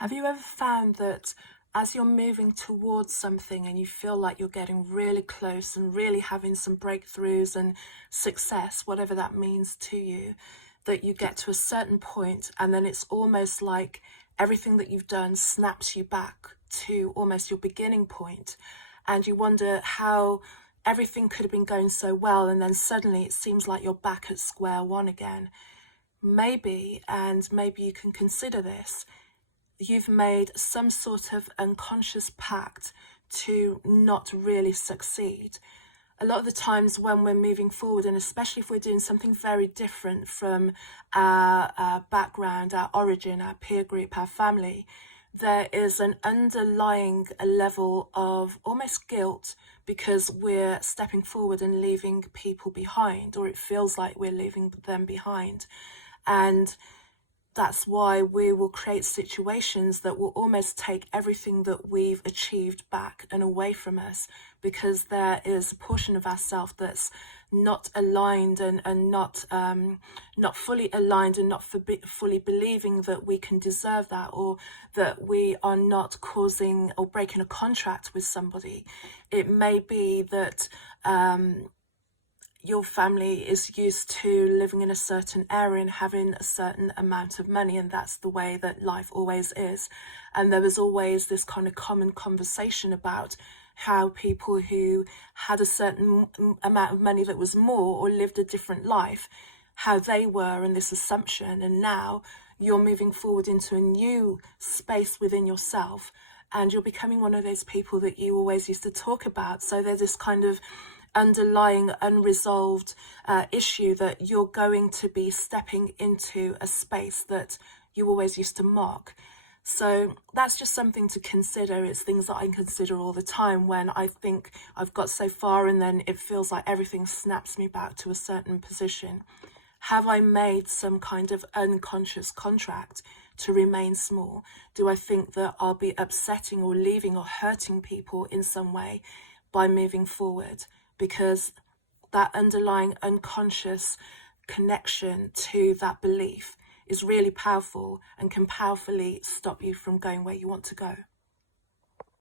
Have you ever found that as you're moving towards something and you feel like you're getting really close and really having some breakthroughs and success, whatever that means to you, that you get to a certain point and then it's almost like everything that you've done snaps you back to almost your beginning point, and you wonder how everything could have been going so well and then suddenly it seems like you're back at square one again? Maybe, and maybe you can consider this, you've made some sort of unconscious pact to not really succeed. A lot of the times when we're moving forward, and especially if we're doing something very different from our background, our origin, our peer group, our family, there is an underlying level of almost guilt because we're stepping forward and leaving people behind, or it feels like we're leaving them behind. And that's why we will create situations that will almost take everything that we've achieved back and away from us, because there is a portion of ourselves that's not aligned and not fully aligned and not fully believing that we can deserve that, or that we are not causing or breaking a contract with somebody. It may be that your family is used to living in a certain area and having a certain amount of money, and that's the way that life always is. And there was always this kind of common conversation about how people who had a certain amount of money that was more or lived a different life, how they were, and this assumption. And now you're moving forward into a new space within yourself, and you're becoming one of those people that you always used to talk about. So there's this kind of underlying unresolved issue that you're going to be stepping into a space that you always used to mock. So that's just something to consider. It's things that I consider all the time when I think I've got so far and then it feels like everything snaps me back to a certain position. Have I made some kind of unconscious contract to remain small? Do I think that I'll be upsetting or leaving or hurting people in some way by moving forward? Because that underlying unconscious connection to that belief is really powerful and can powerfully stop you from going where you want to go.